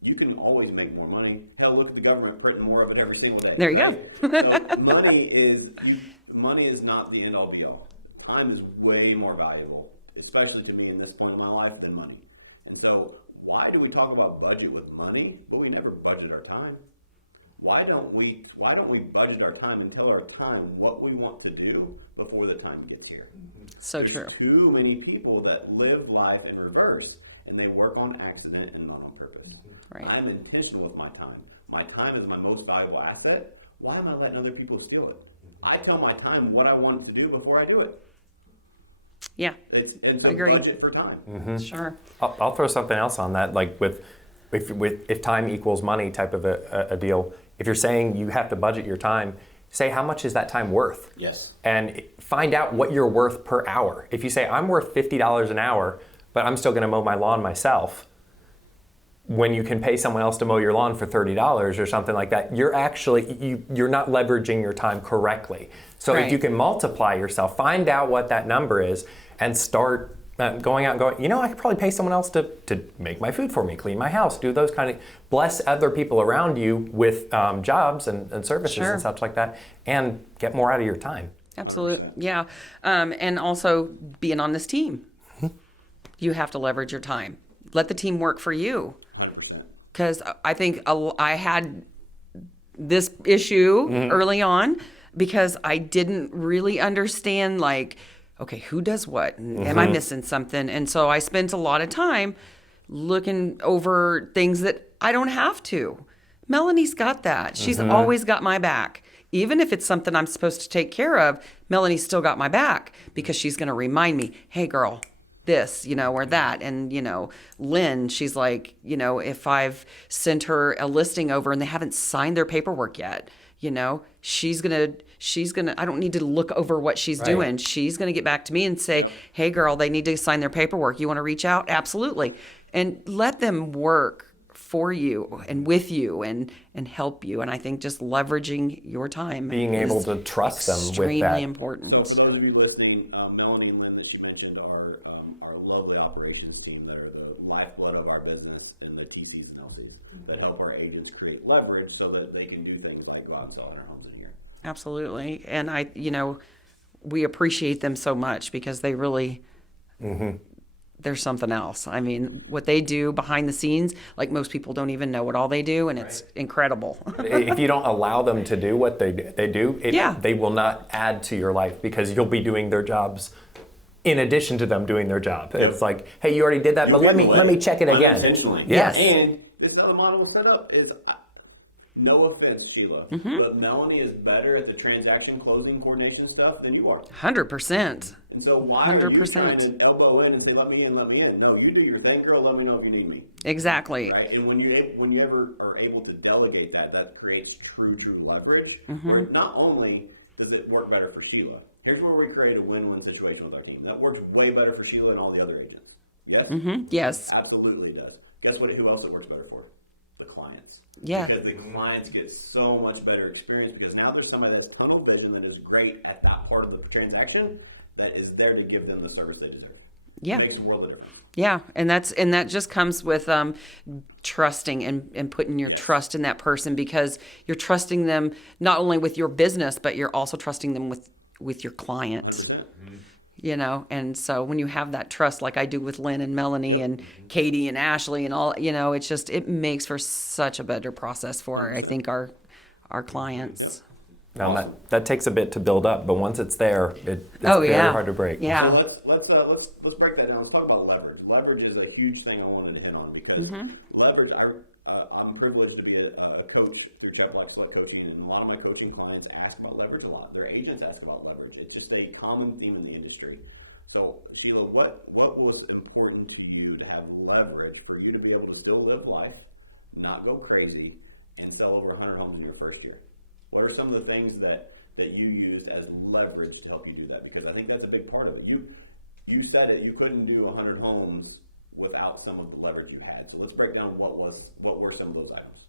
You can always make more money. Hell, look at the government printing more of it every single day, there you right? So money is not the end all be all. Time is way more valuable, especially to me in this point in my life, than money. And so why do we talk about budget with money, but we never budget our time? Why don't we budget our time and tell our time what we want to do before the time gets here? So There's true. too many people that live life in reverse, and they work on accident and not on purpose. Right. I'm intentional with my time. My time is my most valuable asset. Why am I letting other people steal it? I tell my time what I want it to do before I do it. Yeah. It's a budget for time. Mm-hmm. Sure. I'll throw something else on that, like if time equals money type of a deal. If you're saying you have to budget your time, say how much is that time worth? Yes. And find out what you're worth per hour. If you say I'm worth $50 an hour, but I'm still going to mow my lawn myself, when you can pay someone else to mow your lawn for $30 or something like that, you're not leveraging your time correctly. So if you can multiply yourself, find out what that number is, and start going out and going, I could probably pay someone else to make my food for me, clean my house, do those kind of, bless other people around you with jobs and services and such like that, and get more out of your time. Absolutely. 100%. Yeah. And also being on this team. You have to leverage your time. Let the team work for you. 100%. Because I think I had this issue early on because I didn't really understand, okay, who does what? Am I missing something? And so I spent a lot of time looking over things that I don't have to. Melanie's got that. She's always got my back. Even if it's something I'm supposed to take care of, Melanie's still got my back because she's going to remind me, hey, girl, this, or that. And, Lynn, she's like, if I've sent her a listing over and they haven't signed their paperwork yet, she's gonna, I don't need to look over what she's doing. She's gonna get back to me and say, hey girl, they need to sign their paperwork. You want to reach out? Absolutely. And let them work for you and with you and help you. And I think just leveraging your time, being able to trust them with that, extremely important. So for those of you listening, Melanie and Lynn that she mentioned are our lovely operations team that are the lifeblood of our business, and the TCs and LCs that help our agents create leverage so that they can do things like go out and sell 100 homes in a year. Absolutely. And we appreciate them so much because they really, they're something else. I mean, what they do behind the scenes, like most people don't even know what all they do, and it's incredible. If you don't allow them to do what they do, they will not add to your life because you'll be doing their jobs in addition to them doing their job. Yep. It's like, hey, you already did that, You'll but get in the way let me check it again. unintentionally. Yes. And this is how the model was set up is, no offense, Sheila, but Melanie is better at the transaction closing coordination stuff than you are. 100%. And so why are you 100%. trying to elbow in and say, let me in? No, you do your thing, girl. Let me know if you need me. Exactly. Right. And when you ever are able to delegate that creates true leverage, where not only does it work better for Sheila, here's where we create a win-win situation with our team. That works way better for Sheila and all the other agents. Yes? Yes. Absolutely it does. Guess what? Who else it works better for? The clients. Yeah. Because the clients get so much better experience because now there's somebody that's tunnel vision that is great at that part of the transaction that is there to give them the service they deserve. Yeah. Makes a world of difference. Yeah, and that just comes with trusting and putting your Yes. trust in that person, because you're trusting them not only with your business, but you're also trusting them with your client. 100%. And so when you have that trust, like I do with Lynn and Melanie Yep. and Katie and Ashley and all, it makes for such a better process for, 100%. I think, our clients. Yep. Now, Awesome. that takes a bit to build up, but once it's there, it's Oh, very yeah. hard to break. Yeah. So let's break that down. Let's talk about leverage. Leverage is a huge thing I wanted to hit on because leverage. I'm privileged to be a coach through Chapel Select Coaching, and a lot of my coaching clients ask about leverage a lot. Their agents ask about leverage. It's just a common theme in the industry. So Sheila, what was important to you to have leverage for you to be able to still live life, not go crazy, and sell over 100 homes in your first year? What are some of the things that you used as leverage to help you do that? Because I think that's a big part of it. You said it. You couldn't do 100 homes without some of the leverage you had. So let's break down what were some of those items.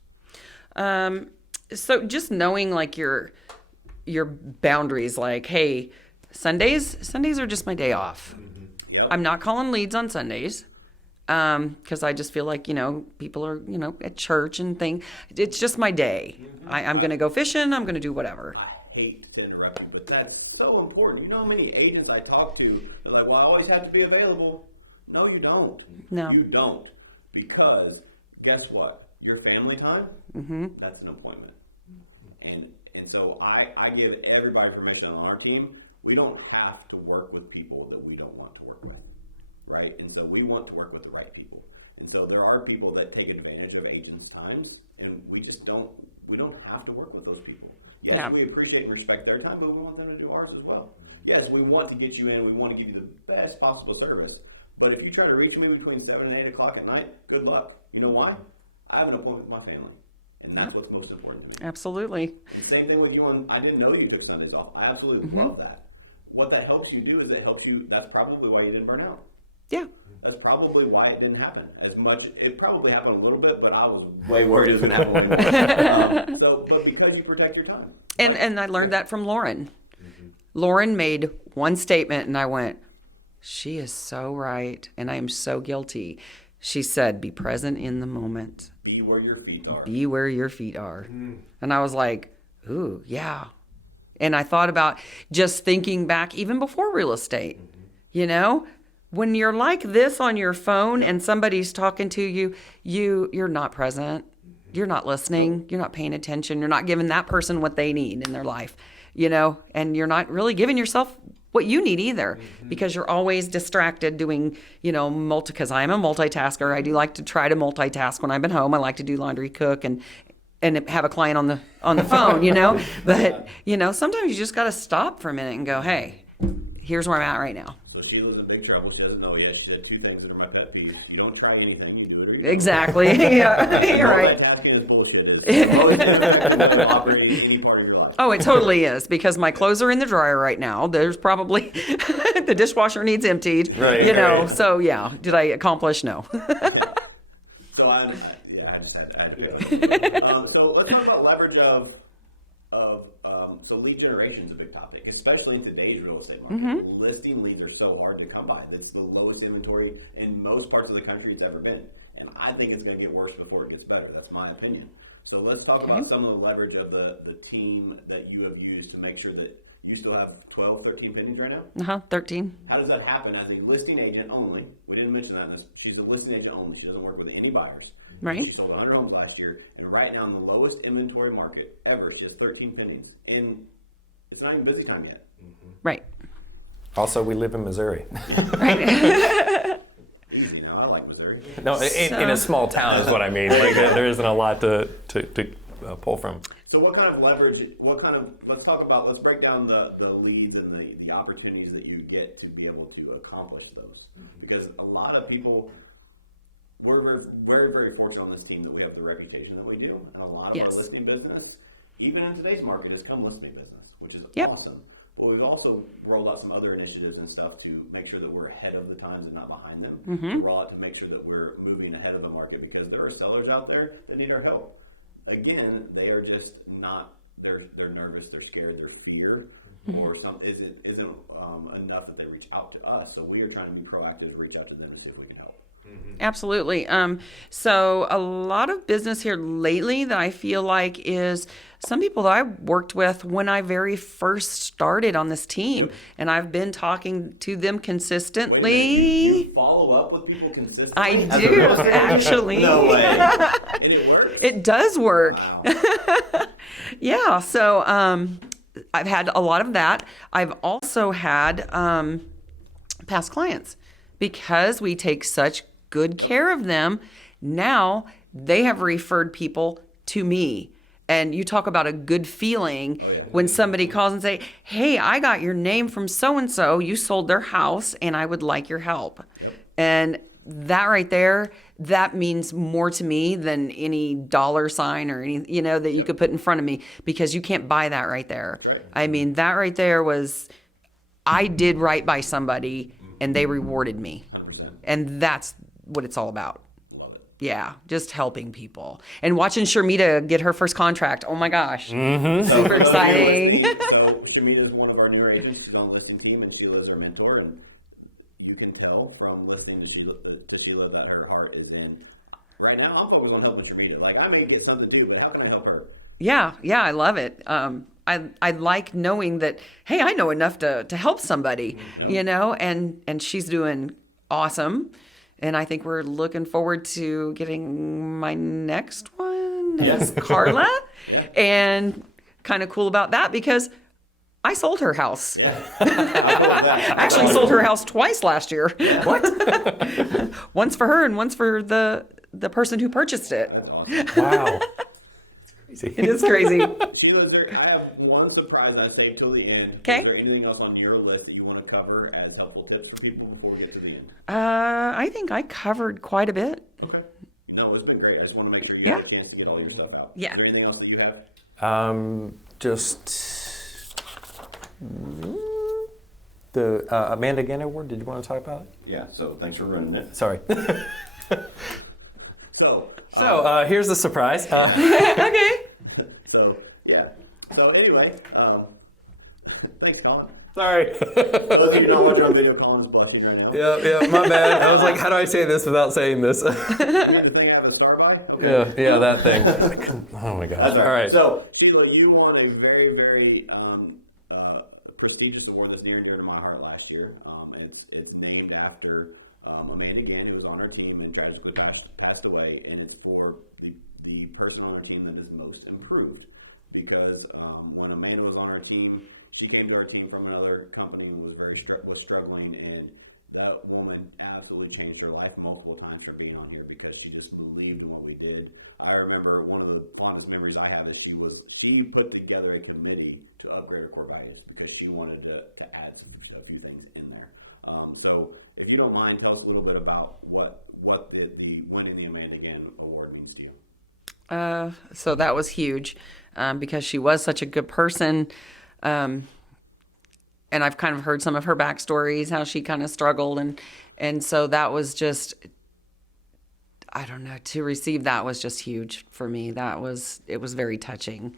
So just knowing like your boundaries, like, hey, Sundays are just my day off. Yep. I'm not calling leads on Sundays. Because I just feel like, people are, at church and things. It's just my day. I'm going to go fishing. I'm going to do whatever. I hate to interrupt you, but that's so important. You know how many agents I talk to, they're like, well, I always have to be available. No, you don't. No. You don't. Because guess what? Your family time, that's an appointment. And so I give everybody permission on our team. We don't have to work with people that we don't want to work with. Right? And so we want to work with the right people. And so there are people that take advantage of agents' times, and we don't have to work with those people. Yes, Yeah. we appreciate and respect their time, but we want them to do ours as well. Yes, we want to get you in. We want to give you the best possible service. But if you try to reach me between 7 and 8 o'clock at night, good luck. You know why? I have an appointment with my family. And that's what's most important to me. Absolutely. And same thing with you I didn't know you took Sundays off. I absolutely love that. What that helps you do is that's probably why you didn't burn out. Yeah. That's probably why it didn't happen as much. It probably happened a little bit, but I was way worried it was going to happen way more. But because you protect your time. And I learned that from Lauren. Lauren made one statement and I went, she is so right. And I am so guilty. She said, be present in the moment. Be where your feet are. Be where your feet are. And I was like, ooh, yeah. And I thought about just thinking back even before real estate, when you're like this on your phone and somebody's talking to you, you're not present. You're not listening. You're not paying attention. You're not giving that person what they need in their life, and you're not really giving yourself what you need either, because you're always distracted doing, because I'm a multitasker. I do like to try to multitask when I'm at home. I like to do laundry, cook, and have a client on the phone, But, sometimes you just got to stop for a minute and go, hey, here's where I'm at right now. So Sheila's in big trouble. She doesn't know yet. She said 2 things that are my pet peeves. You don't try anything. You do it or you don't. Exactly. Yeah. And multitasking is bullshit. Is the most ineffective way of operating any part of your life. Oh, it totally is, because my clothes are in the dryer right now. There's probably the dishwasher needs emptied. Right. So yeah. Did I accomplish? No. Yeah. So I had to pick on you a little bit. So let's talk about leverage of so lead generation is a big topic, especially in today's real estate market. Listing leads are so hard to come by. That's the lowest inventory in most parts of the country it's ever been. And I think it's going to get worse before it gets better. That's my opinion. So let's talk about some of the leverage of the team that you have used to make sure that you still have 12, 13 pendings right now? 13. How does that happen as a listing agent only? We didn't mention that in this. She's a listing agent only. She doesn't work with any buyers. Right. And she sold 100 homes last year. And right now in the lowest inventory market ever, she has 13 pendings. And it's not even busy time yet. Right. Also, we live in Missouri. Right. Easy now. I like Missouri. No, in a small town is what I mean. There you go. There isn't a lot to pull from. So what kind of leverage, let's break down the leads and the opportunities that you get to be able to accomplish those. Because a lot of people, we're very, very, very fortunate on this team that we have the reputation that we do. And a lot of our listing business, even in today's market, has come list me business, which is awesome. But we've also rolled out some other initiatives and stuff to make sure that we're ahead of the times and not behind them. To roll out to make sure that we're moving ahead of the market, because there are sellers out there that need our help. Again, they are just not. They're nervous. They're scared. They're fear, or some isn't enough that they reach out to us. So we are trying to be proactive, reach out to them to see if we can help. Absolutely. So a lot of business here lately that I feel like is some people that I worked with when I very first started on this team, and I've been talking to them consistently. Wait a minute, you follow up with people consistently I as do, a real estate agent? actually. No way. And it works? It does work. Wow. Yeah. So I've had a lot of that. I've also had past clients, because we take such good care of them. Now they have referred people to me. And you talk about a good feeling when somebody calls and say, hey, I got your name from so-and-so. You sold their house and I would like your help. And that right there, that means more to me than any dollar sign or any, that you could put in front of me, because you can't buy that right there. That's right. I mean, that right there was, I did right by somebody and they rewarded me. 100%. And that's what it's all about. Love it. Yeah, just helping people. And watching Sharmita get her first contract. Oh my gosh. So for those of you listening, so Sharmita is one of our newer agents. She's on the listing team, and Sheila is her mentor. And you can tell from listening to Sheila that her heart is in. Right now, I'm focused on helping Sharmita. Like, I may get something too, but how can I help her? Yeah, I love it. I like knowing that, hey, I know enough to help somebody, and she's doing awesome. And I think we're looking forward to getting my next one. Yes. Carla. Yeah. And kind of cool about that, because I sold her house. Yeah. How cool is that? I actually sold her house twice last year. Yeah. What? Once for her and once for the person who purchased it. That's awesome. Wow. It is crazy. Sheila, I have one surprise I saved till the end. But Okay. is there anything else on your list that you want to cover as helpful tips for people before we get to the end? I think I covered quite a bit. Okay. It's been great. I just want to make sure you had a chance to get all your stuff out. Yeah. Is there anything else that you have? Just the Amanda Gann Award. Did you want to talk about it? Yeah. So thanks for ruining it. Sorry. So here's the surprise. yeah. Okay. So anyway, thanks, Colin. Sorry. Those of you not watching on video, Colin is blushing right now. Yeah, my bad. I was like, how do I say this without saying this? You mean the thing I have a star by? Okay. Yeah, that thing. Oh my God. That's all right. So, Sheila, you won a very, very prestigious award that's near and dear to my heart last year. It's named after Amanda Gann, who was on our team and tragically passed away, and it's for the person on our team that is most improved. Because when Amanda was on our team, she came to our team from another company and was struggling, and that woman absolutely changed her life multiple times from being on here, because she just believed in what we did. I remember one of the fondest memories I have is she put together a committee to upgrade her core values, because she wanted to add a few things in there. So if you don't mind, tell us a little bit about what the winning the Amanda Gann Award means to you. So that was huge. Because she was such a good person. And I've kind of heard some of her backstories, how she kind of struggled. And so that was just, I don't know, to receive that was just huge for me. It was very touching.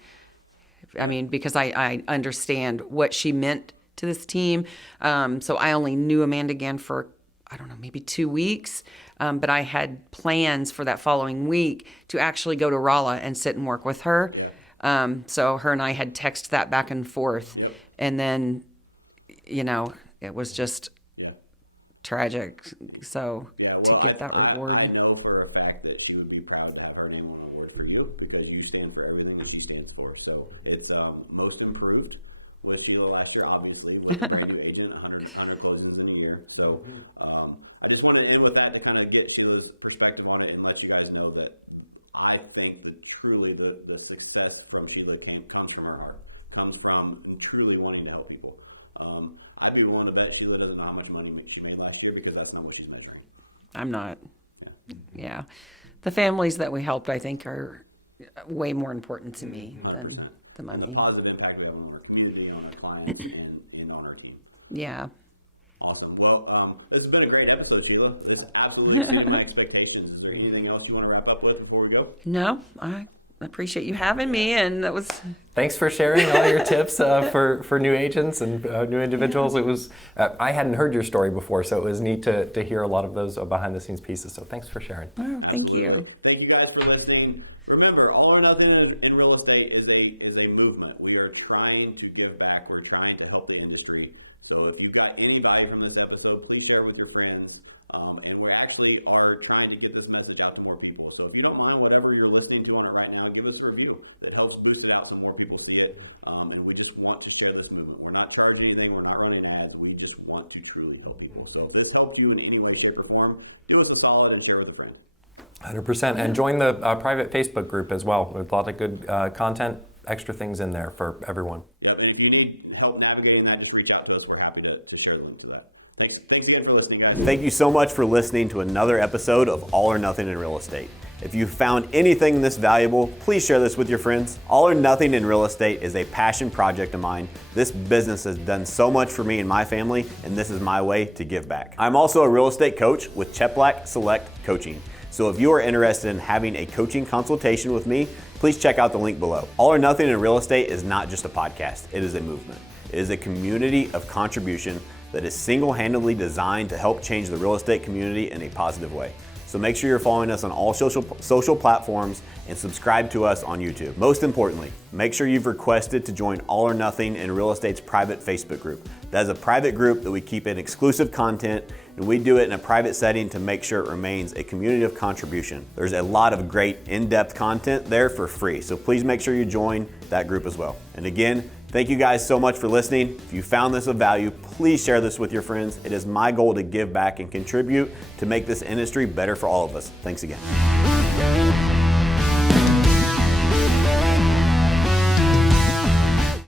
I mean, because I understand what she meant to this team. So I only knew Amanda Gann for, I don't know, maybe 2 weeks. But I had plans for that following week to actually go to Rolla and sit and work with her. Yeah. So her and I had texted that back and forth. Yep. And then, it was just tragic. So yeah, well, I I know for a fact that she would be proud to have her name on an award for you because you stand for everything that she stands for. So it's most improved with Sheila last year, obviously, with the brand new agent, 100 closings in a year. So I just wanted to end with that to kind of get Sheila's perspective on it and let you guys know that I think that truly the success from Sheila comes from her heart, comes from truly wanting to help people. I'd be willing to bet Sheila doesn't know how much money she made last year because that's not what she's measuring. I'm not. Yeah. Yeah. The families that we helped, I think, are way more important to me. 100%. than And the money. positive impact we have on our community, on our clients, and on our team. Yeah. Awesome. Well, this has been a great episode, Sheila. This absolutely exceeded my expectations. Is there anything else you want to wrap up with before we go? No, I appreciate you having me, and that was... Thanks for sharing all your tips for new agents and new individuals. It was I hadn't heard your story before, so it was neat to hear a lot of those behind the scenes pieces. So thanks for sharing. Oh, Absolutely. Thank you guys for listening. Remember, all or nothing in real estate is a movement. We are trying to give back. We're trying to help the industry. So if you got any value from this episode, please share it with your friends. And we actually are trying to get this message out to more people. So if you don't mind whatever you're listening to on it right now, give us a review. That helps boost it out so more people see it. And we just want to share this movement. We're not charging anything. We're not running ads. We just want to truly help people. So if this helped you in any way, shape, or form, do us a solid and share with a friend. 100%. And join the private Facebook group as well. There's a lot of good content, extra things in there for everyone. Yep. And if you need help navigating that, just reach out to us. We're happy to share the link to that. Thanks again for listening, guys. Thank you so much for listening to another episode of All or Nothing in Real Estate. If you found anything in this valuable, please share this with your friends. All or Nothing in Real Estate is a passion project of mine. This business has done so much for me and my family, and this is my way to give back. I'm also a real estate coach with Cheplack Select Coaching. So if you are interested in having a coaching consultation with me, please check out the link below. All or Nothing in Real Estate is not just a podcast, it is a movement. It is a community of contribution that is single-handedly designed to help change the real estate community in a positive way. So make sure you're following us on all social platforms and subscribe to us on YouTube. Most importantly, make sure you've requested to join All or Nothing in Real Estate's private Facebook group. That is a private group that we keep in exclusive content, and we do it in a private setting to make sure it remains a community of contribution. There's a lot of great in-depth content there for free, so please make sure you join that group as well. And again, thank you guys so much for listening. If you found this of value, please share this with your friends. It is my goal to give back and contribute to make this industry better for all of us. Thanks again.